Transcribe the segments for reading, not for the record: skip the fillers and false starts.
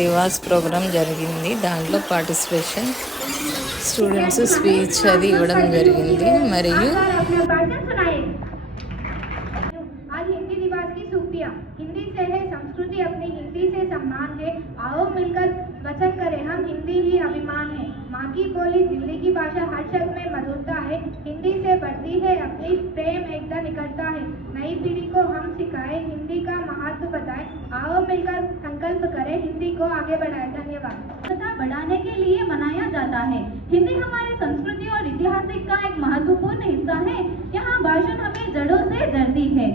Diwas programme జరిగింది. దాంట్లో participation students speech అది ఇవ్వడం జరిగింది. మరియు हिंदी से है संस्कृति, अपनी हिंदी से सम्मान है। आओ मिलकर वचन करें, हम हिंदी ही अभिमान है। माँ की बोली दिल्ली की भाषा, हर शब्द में मधुरता है। हिंदी से बढ़ती है अपनी प्रेम, एकदम इकट्ठा है। नई पीढ़ी को हम सिखाए, हिंदी का महत्व बताए। आओ मिलकर संकल्प करें, हिंदी को आगे बढ़ाए। धन्यवाद। बढ़ाने के लिए मनाया जाता है। हिंदी हमारी संस्कृति और इतिहास का एक महत्वपूर्ण हिस्सा है। यहाँ भाषण हमें जड़ों से जोड़ती है,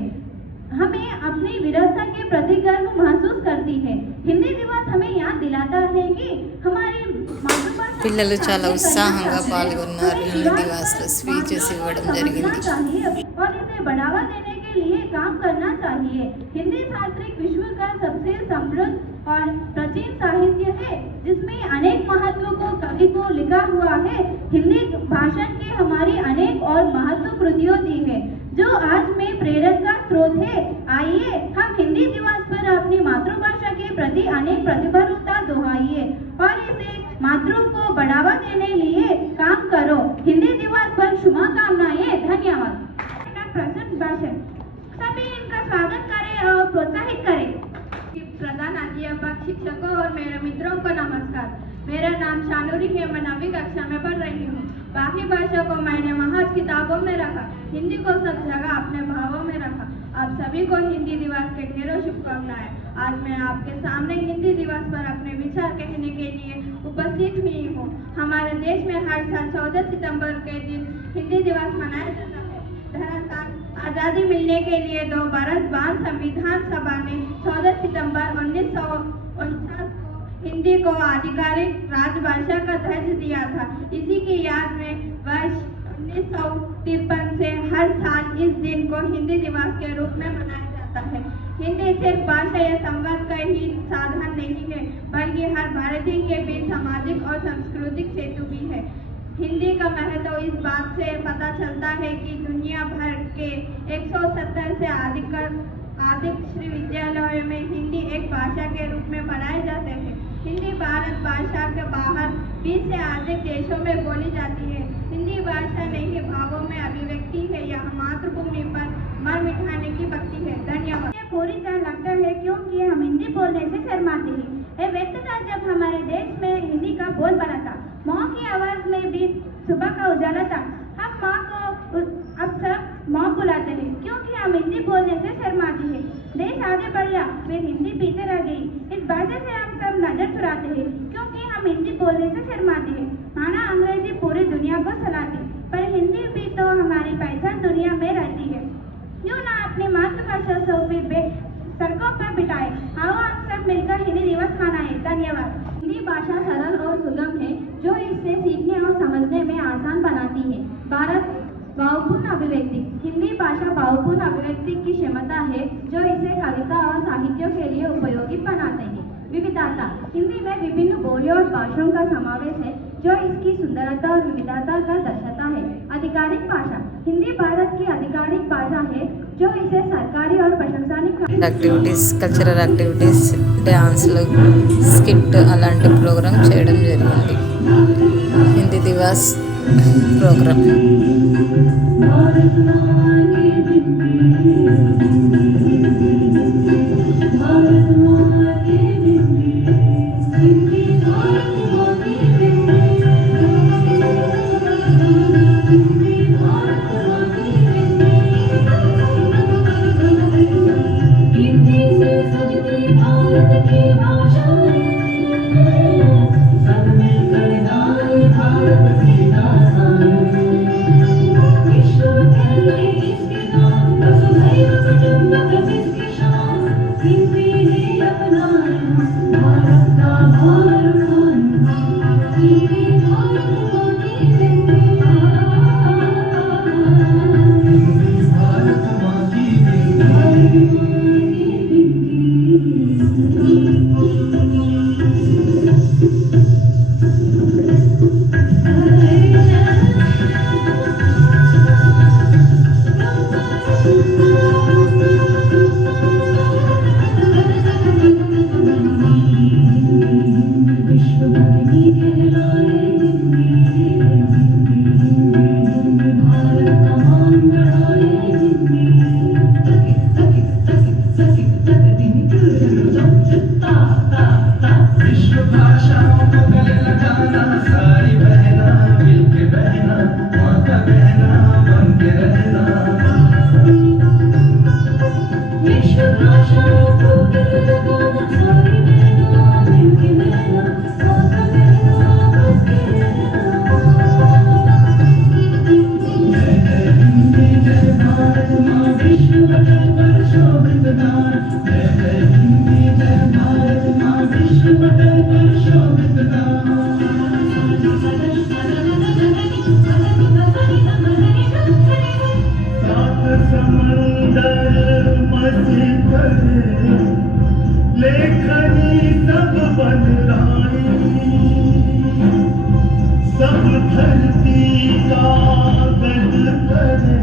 हमें अपनी विरासत के प्रति गर्व महसूस करती है। हिंदी दिवस हमें याद दिलाता है कि हमारी मातृभाषा పిల్లలు చాలా ఉత్సాహంగా పాల్గొన్నారు. హిందీ దివాస్లో స్పీచెస్ ఇవ్వడం జరిగింది. और इसे बढ़ावा देने के लिए काम करना चाहिए। हिंदी साहित्य विश्व का सबसे समृद्ध और प्राचीन साहित्य है, जिसमें अनेक महत्व को कवि को लिखा हुआ है। हिंदी भाषा के हमारी अनेक और महत्व कृतियों दी है, जो आज में प्रेरणा का स्रोत है। आइए हम हिंदी दिवस पर अपनी मातृभाषा के प्रति अनेक प्रतिबद्धता दोहराइए और इसे मातृ को बढ़ावा देने लिए काम करो। हिंदी दिवस पर शुभकामनाएं। धन्यवाद। प्रसिद्ध भाषण सभी इनका स्वागत करें और प्रोत्साहित करें। प्रधान अध्यापक, शिक्षकों और मेरे मित्रों को नमस्कार। मेरा नाम शानूरी है, मैं 9वीं कक्षा में पढ़ रही हूँ। बाकी भाषा को मैंने महज किताबों में रखा, हिंदी को सब जगह अपने भावों में रखा। आप सभी को हिंदी दिवस के ढेरों शुभकामनाएं। आज मैं आपके सामने हिंदी दिवस पर अपने विचार कहने के लिए उपस्थित हुई हूँ। हमारे देश में हर साल 14 सितंबर के दिन हिंदी दिवस मनाया जाता है। दरअसल आज़ादी मिलने के लिए 2 बरस बाद संविधान सभा ने 14 सितंबर 1949 को हिंदी को आधिकारिक राजभाषा का दर्ज दिया था। इसी की याद में वर्ष 1953 से हर साल इस दिन को हिंदी दिवस के रूप में मनाया जाता है। हिंदी सिर्फ भाषा या संवाद का ही साधन नहीं है, बल्कि हर भारतीय के बीच सामाजिक और सांस्कृतिक सेतु भी है। हिंदी का महत्व इस बात से पता चलता है कि दुनिया भर के 170 से अधिक विश्वविद्यालयों में हिंदी एक भाषा के रूप में पढ़ाए जाते हैं। हिंदी भारत भाषा के बाहर 20 से अधिक देशों में बोली जाती है। हिंदी भाषा नहीं भावों में अभिव्यक्ति है, यह मातृभूमि पर मन मिठाने की भक्ति है। धन्यवाद। पूरी जान लगता है क्योंकि हम हिंदी बोलने से शर्माते हैं। ये व्यक्त था जब हमारे देश में हिंदी का बोल बना था। माँ की आवाज में भी सुबह का उजाला था। हम माँ को अब सब माँ बुलाते हैं क्योंकि हम हिंदी बोलने से शर्माते हैं। देश आगे बढ़ गया, फिर हिंदी पीछे रह गई। इस भाषा से हम सब नजर चुराते हैं क्योंकि हम हिंदी बोलने से शर्माते हैं। माना अंग्रेजी पूरी दुनिया को चलाती, पर हिंदी भी तो हमारी पहचान दुनिया में रहती है। क्यों ना अपनी मातृभाषा से सड़कों पर बिठाए। आओ हम सब मिलकर हिंदी दिवस मनाएं। धन्यवाद। हिंदी भाषा सरल और सुगम है, जो इसे सीखने और समझने में आसान बनाती है। भारत भावपूर्ण अभिव्यक्ति हिंदी भाषा भावपूर्ण अभिव्यक्ति की क्षमता है, जो इसे कविता और साहित्य के लिए उपयोगी बनाते हैं। विविधता हिंदी में विभिन्न बोलियों और भाषाओं का समावेश है, जो इसकी सुंदरता और विविधता का दर्शाता है। आधिकारिक भाषा हिंदी भारत की आधिकारिक भाषा है, जो इसे सरकारी और प्रशंसनीय యాక్టివిటీస్, కల్చరల్ యాక్టివిటీస్, డ్యాన్స్లు, స్కిట్ అలాంటి ప్రోగ్రాం చేయడం జరిగింది. హిందీ దివాస్ ప్రోగ్రాం. विश्व भाषाओं को गले लगाना, सारी बहना मिलके बहना, माँ का बहना बन के रहना। विश्व भाषाओं को गले लगाना, सारी बहना मिलके बहना, माँ का बहना बन के रहना। जय जय हिंदी जय भारत माँ, विश्व पटल पर शोभित गान। जय जय हिंदी जय भारत माँ, विश्व पटल पर शोभित गान। सात समंदर मस्ती करे, लेखनी सब बदलाई, सब धरती का गद करे,